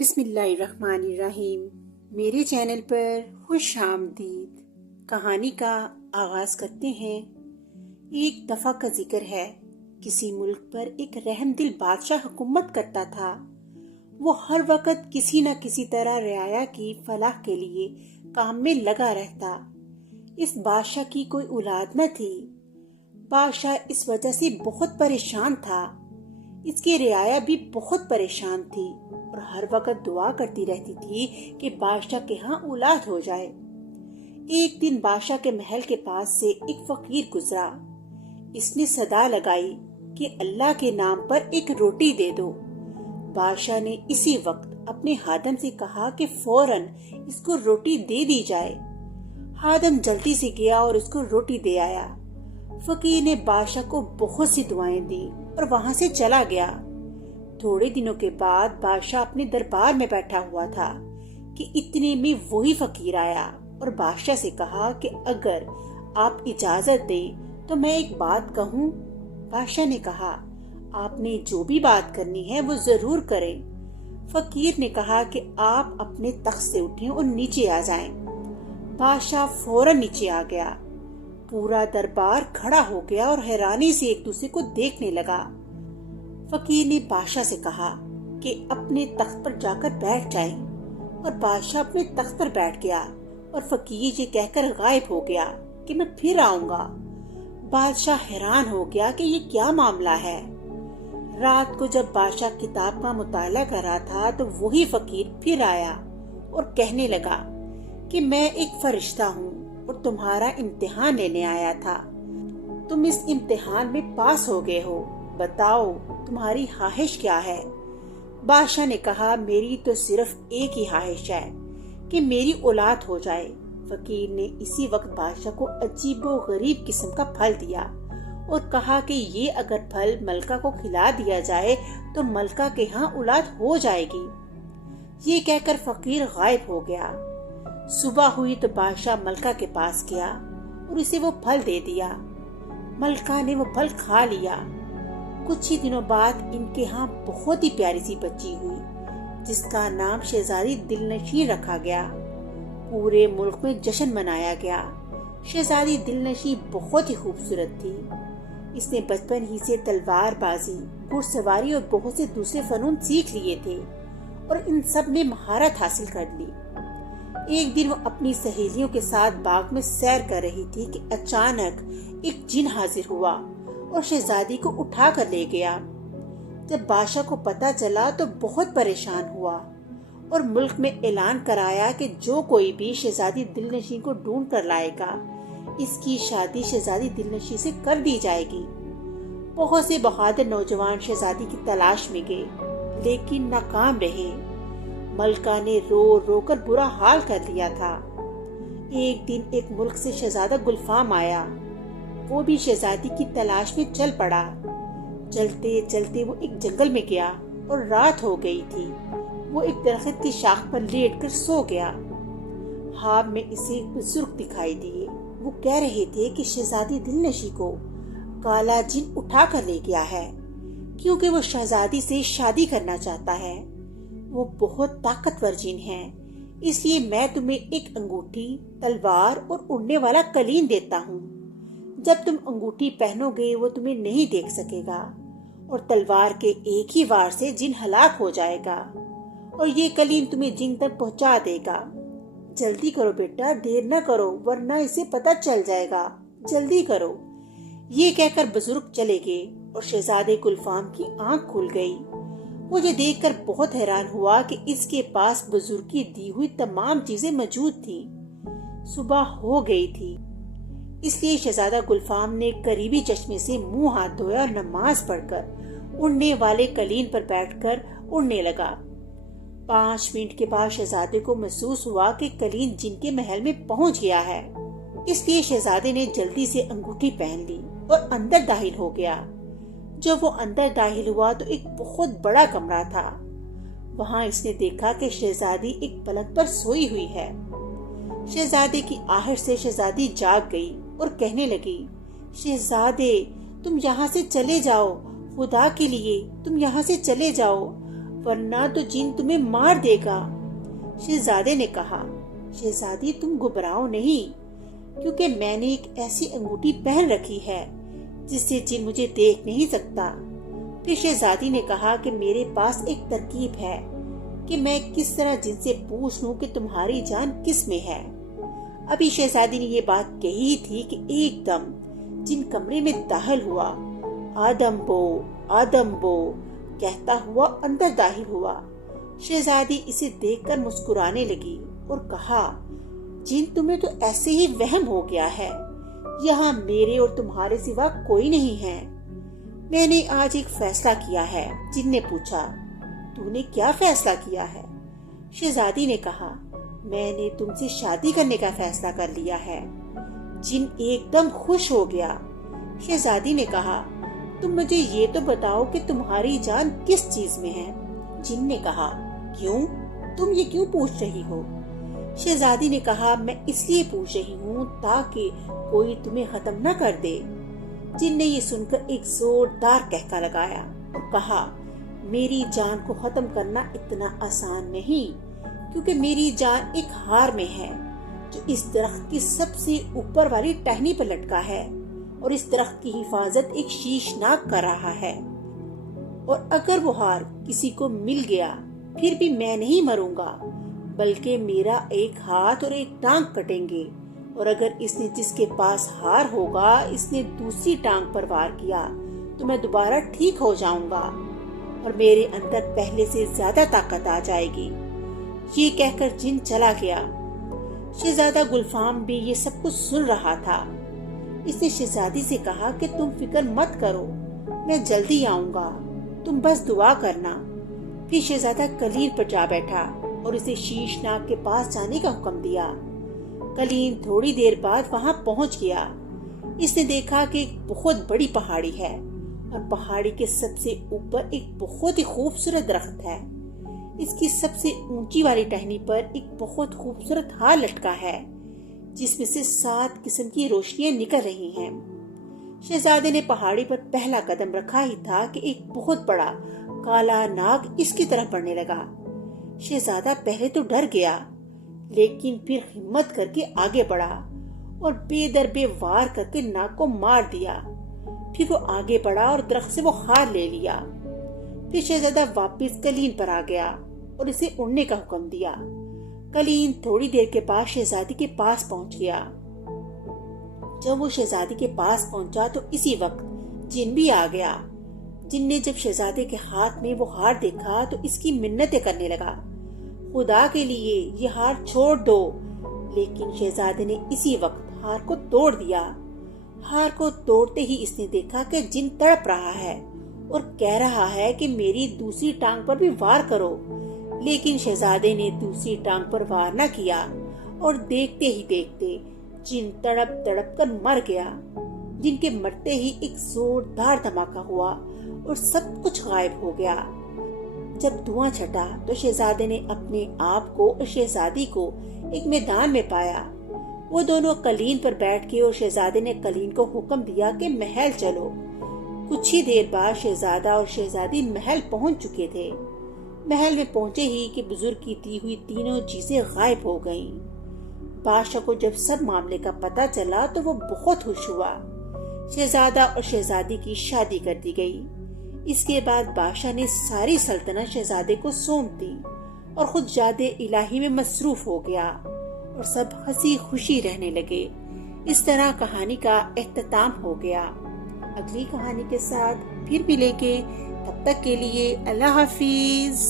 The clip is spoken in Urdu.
بسم اللہ الرحمن الرحیم۔ میرے چینل پر خوش آمدید۔ کہانی کا آغاز کرتے ہیں۔ ایک دفعہ کا ذکر ہے، کسی ملک پر ایک رحم دل بادشاہ حکومت کرتا تھا۔ وہ ہر وقت کسی نہ کسی طرح رعایا کی فلاح کے لیے کام میں لگا رہتا۔ اس بادشاہ کی کوئی اولاد نہ تھی۔ بادشاہ اس وجہ سے بہت پریشان تھا۔ اس کی رعایا بھی بہت پریشان تھی اور ہر وقت دعا کرتی رہتی تھی کہ بادشاہ کے ہاں اولاد ہو جائے۔ ایک دن بادشاہ کے محل کے پاس سے ایک فقیر گزرا۔ اس نے صدا لگائی کہ اللہ کے نام پر ایک روٹی دے دو۔ بادشاہ نے اسی وقت اپنے خادم سے کہا کہ فوراً اس کو روٹی دے دی جائے۔ خادم جلدی سے گیا اور اس کو روٹی دے آیا۔ فقیر نے بادشاہ کو بہت سی دعائیں دی اور وہاں سے چلا گیا۔ تھوڑے دنوں کے بعد بادشاہ اپنے دربار میں بیٹھا ہوا تھا کہ اتنے میں وہی فقیر آیا اور بادشاہ سے کہا کہ اگر آپ اجازت دیں تو میں ایک بات کہوں۔ بادشاہ نے کہا، آپ نے جو بھی بات کرنی ہے وہ ضرور کریں۔ فقیر نے کہا کہ آپ اپنے تخت سے اٹھیں اور نیچے آ جائیں۔ بادشاہ فوراً نیچے آ گیا۔ پورا دربار کھڑا ہو گیا اور حیرانی سے ایک دوسرے کو دیکھنے لگا۔ فقیر نے بادشاہ سے کہا کہ اپنے تخت پر جا کر بیٹھ جائیں، اور بادشاہ اپنے تخت پر بیٹھ گیا اور فقیر یہ کہہ کر غائب ہو گیا کہ میں پھر آؤں گا۔ بادشاہ حیران ہو گیا کہ یہ کیا معاملہ ہے۔ رات کو جب بادشاہ کتاب کا مطالعہ کر رہا تھا تو وہی فقیر پھر آیا اور کہنے لگا کہ میں ایک فرشتہ ہوں اور تمہارا امتحان لینے آیا تھا۔ تم اس امتحان میں پاس ہو گئے ہو، بتاؤ تمہاری خواہش کیا ہے؟ بادشاہ نے کہا، میری تو صرف ایک ہی خواہش ہے کہ میری اولاد ہو جائے۔ فقیر نے اسی وقت بادشاہ کو عجیب و غریب قسم کا پھل دیا اور کہا کہ یہ اگر پھل ملکہ کو کھلا دیا جائے تو ملکہ کے ہاں اولاد ہو جائے گی۔ یہ کہہ کر فقیر غائب ہو گیا۔ صبح ہوئی تو بادشاہ ملکہ کے پاس گیا اور اسے وہ پھل دے دیا۔ ملکہ نے وہ پھل کھا لیا۔ کچھ ہی دنوں بعد ان کے ہاں بہت ہی پیاری سی بچی ہوئی جس کا نام شہزادی دلنشین رکھا گیا۔ پورے ملک میں جشن منایا گیا۔ شہزادی دلنشین بہت ہی خوبصورت تھی۔ اس نے بچپن ہی سے تلوار بازی، گھڑ سواری اور بہت سے دوسرے فنون سیکھ لیے تھے اور ان سب میں مہارت حاصل کر لی۔ ایک دن وہ اپنی سہیلیوں کے ساتھ باغ میں سیر کر رہی تھی کہ اچانک ایک جن حاضر ہوا اور شہزادی کو اٹھا کر لے گیا۔ جب بادشاہ کو پتہ چلا تو بہت پریشان ہوا اور ملک میں اعلان کرایا کہ جو کوئی بھی شہزادی دلنشین کو ڈھونڈ کر لائے گا اس کی شادی شہزادی دلنشین سے کر دی جائے گی۔ بہت سے بہادر نوجوان شہزادی کی تلاش میں گئے لیکن ناکام رہے۔ ملکہ نے رو رو کر برا حال کر لیا تھا۔ ایک دن ایک ملک سے شہزادہ گلفام آیا۔ وہ بھی شہزادی کی تلاش میں چل پڑا۔ چلتے چلتے وہ ایک جنگل میں گیا اور رات ہو گئی تھی۔ وہ ایک درخت کی شاخ پر لیٹ کر سو گیا۔ خواب میں اسے بزرگ دکھائی دیے۔ وہ کہہ رہے تھے کہ شہزادی دلنشین کو کالا جن اٹھا کر لے گیا ہے کیونکہ وہ شہزادی سے شادی کرنا چاہتا ہے۔ وہ بہت طاقتور جن ہے، اس لیے میں تمہیں ایک انگوٹھی، تلوار اور اڑنے والا قلین دیتا ہوں۔ جب تم انگوٹھی پہنو گے وہ تمہیں نہیں دیکھ سکے گا اور تلوار کے ایک ہی وار سے جن ہلاک ہو جائے گا اور یہ قلین تمہیں جن تک پہنچا دے گا۔ جلدی کرو بیٹا، دیر نہ کرو ورنہ اسے پتہ چل جائے گا، جلدی کرو۔ یہ کہہ کر بزرگ چلے گئے اور شہزادے گلفام کی آنکھ کھل گئی۔ وہ یہ دیکھ کر بہت حیران ہوا کہ اس کے پاس بزرگ کی دی ہوئی تمام چیزیں موجود تھیں۔ صبح ہو گئی تھی، اس لیے شہزادہ گلفام نے قریبی چشمے سے منہ ہاتھ دھویا اور نماز پڑھ کر اڑنے والے قلین پر بیٹھ کر اڑنے لگا۔ 5 منٹ کے بعد شہزادے کو محسوس ہوا کہ قلین جن کے محل میں پہنچ گیا ہے۔ اس لیے شہزادے نے جلدی سے انگوٹھی پہن لی اور اندر داخل ہو گیا۔ جب وہ اندر داخل ہوا تو ایک بہت بڑا کمرہ تھا۔ وہاں اس نے دیکھا کہ شہزادی ایک پلنگ پر سوئی ہوئی ہے۔ شہزادے کی آہٹ سے شہزادی جاگ گئی اور کہنے لگی، شہزادے تم یہاں سے چلے جاؤ، خدا کے لیے تم یہاں سے چلے جاؤ، ورنہ تو جن تمہیں مار دے گا۔ شہزادے نے کہا، شہزادی تم گھبراؤ نہیں، کیونکہ میں نے ایک ایسی انگوٹھی پہن رکھی ہے جس سے جن مجھے دیکھ نہیں سکتا۔ پھر شہزادی نے کہا کہ میرے پاس ایک ترکیب ہے کہ میں کس طرح جن سے پوچھ لوں کہ تمہاری جان کس میں ہے۔ ابھی شہزادی نے یہ بات کہی تھی کہ ایک دم جن کمرے میں داخل ہوا، آدم بو آدم بو کہتا ہوا اندر داخل ہوا۔ شہزادی اسے دیکھ کر مسکرانے لگی اور کہا، جن تمہیں تو ایسے ہی وہم ہو گیا ہے، یہاں میرے اور تمہارے سوا کوئی نہیں ہے۔ میں نے آج ایک فیصلہ کیا ہے۔ جن نے پوچھا، تو نے کیا فیصلہ کیا ہے؟ شہزادی نے کہا، میں نے تم سے شادی کرنے کا فیصلہ کر لیا ہے۔ جن ایک دم خوش ہو گیا۔ شہزادی نے کہا، تم مجھے یہ تو بتاؤ کہ تمہاری جان کس چیز میں ہے؟ جن نے کہا، کیوں؟ تم یہ کیوں پوچھ رہی ہو؟ شہزادی نے کہا، میں اس لیے پوچھ رہی ہوں تاکہ کوئی تمہیں ختم نہ کر دے۔ جن نے یہ سن کر ایک زوردار کہکا لگایا اور کہا، میری جان کو ختم کرنا اتنا آسان نہیں، کیونکہ میری جان ایک ہار میں ہے جو اس درخت کی سب سے اوپر والی ٹہنی پر لٹکا ہے، اور اس درخت کی حفاظت ایک شیشناگ کر رہا ہے، اور اگر وہ ہار کسی کو مل گیا پھر بھی میں نہیں مروں گا، بلکہ میرا ایک ہاتھ اور ایک ٹانگ کٹیں گے، اور اگر اس نے جس کے پاس ہار ہوگا اس نے دوسری ٹانگ پر وار کیا تو میں دوبارہ ٹھیک ہو جاؤں گا اور میرے اندر پہلے سے زیادہ طاقت آ جائے گی۔ یہ کہہ کر جن چلا گیا۔ شہزادہ گلفام بھی یہ سب کچھ سن رہا تھا۔ اس نے شہزادی سے کہا کہ تم فکر مت کرو، میں جلدی آؤں گا، تم بس دعا کرنا۔ پھر شہزادہ کلین پر جا بیٹھا اور اسے شیشناگ کے پاس جانے کا حکم دیا۔ کلین تھوڑی دیر بعد وہاں پہنچ گیا۔ اس نے دیکھا کہ ایک بہت بڑی پہاڑی ہے اور پہاڑی کے سب سے اوپر ایک بہت ہی خوبصورت درخت ہے۔ اس کی سب سے اونچی والی ٹہنی پر ایک بہت خوبصورت ہار لٹکا ہے جس میں سے 7 قسم کی روشنیاں نکل رہی ہیں۔ شہزادے نے پہاڑی پر پہلا قدم رکھا ہی تھا کہ ایک بہت بڑا کالا ناگ اس کی طرف بڑھنے لگا۔ شہزادہ پہلے تو ڈر گیا، لیکن پھر ہمت کر کے آگے بڑھا اور بے در بے وار کر کے ناگ کو مار دیا۔ پھر وہ آگے بڑھا اور درخت سے وہ ہار لے لیا۔ پھر شہزادہ واپس کلین پر آ گیا اور اسے اڑنے کا حکم دیا۔ کلین تھوڑی دیر کے بعد شہزادی کے پاس پہنچ گیا۔ جب وہ شہزادی کے پاس پہنچا تو اسی وقت جن بھی آ گیا۔ جن نے جب شہزادے کے ہاتھ میں وہ ہار دیکھا تو اس کی منتیں کرنے لگا، خدا کے لیے یہ ہار چھوڑ دو، لیکن شہزادے نے اسی وقت ہار کو توڑ دیا۔ ہار کو توڑتے ہی اس نے دیکھا کہ جن تڑپ رہا ہے اور کہہ رہا ہے کہ میری دوسری ٹانگ پر بھی وار کرو، لیکن شہزادے نے دوسری ٹانگ پر وار نہ کیا اور دیکھتے ہی دیکھتے جن تڑپ تڑپ کر مر گیا۔ جن کے مرتے ہی ایک زوردار دھماکہ ہوا اور سب کچھ غائب ہو گیا۔ جب دھواں چھٹا تو شہزادے نے اپنے آپ کو اور شہزادی کو ایک میدان میں پایا۔ وہ دونوں کلین پر بیٹھ کے اور شہزادے نے کلین کو حکم دیا کہ محل چلو۔ کچھ ہی دیر بعد شہزادہ اور شہزادی محل پہنچ چکے تھے۔ محل میں پہنچے ہی کہ بزرگ کی دی ہوئی تینوں چیزیں غائب ہو گئیں۔ بادشاہ کو جب سب معاملے کا پتہ چلا تو وہ بہت خوش ہوا۔ شہزادہ اور شہزادی کی شادی کر دی گئی۔ اس کے بعد بادشاہ نے ساری سلطنت شہزادے کو سونپ دی اور خود یاد الہی میں مصروف ہو گیا اور سب ہنسی خوشی رہنے لگے۔ اس طرح کہانی کا اختتام ہو گیا۔ اگلی کہانی کے ساتھ پھر ملیں گے، تب تک کے لیے اللہ حافظ۔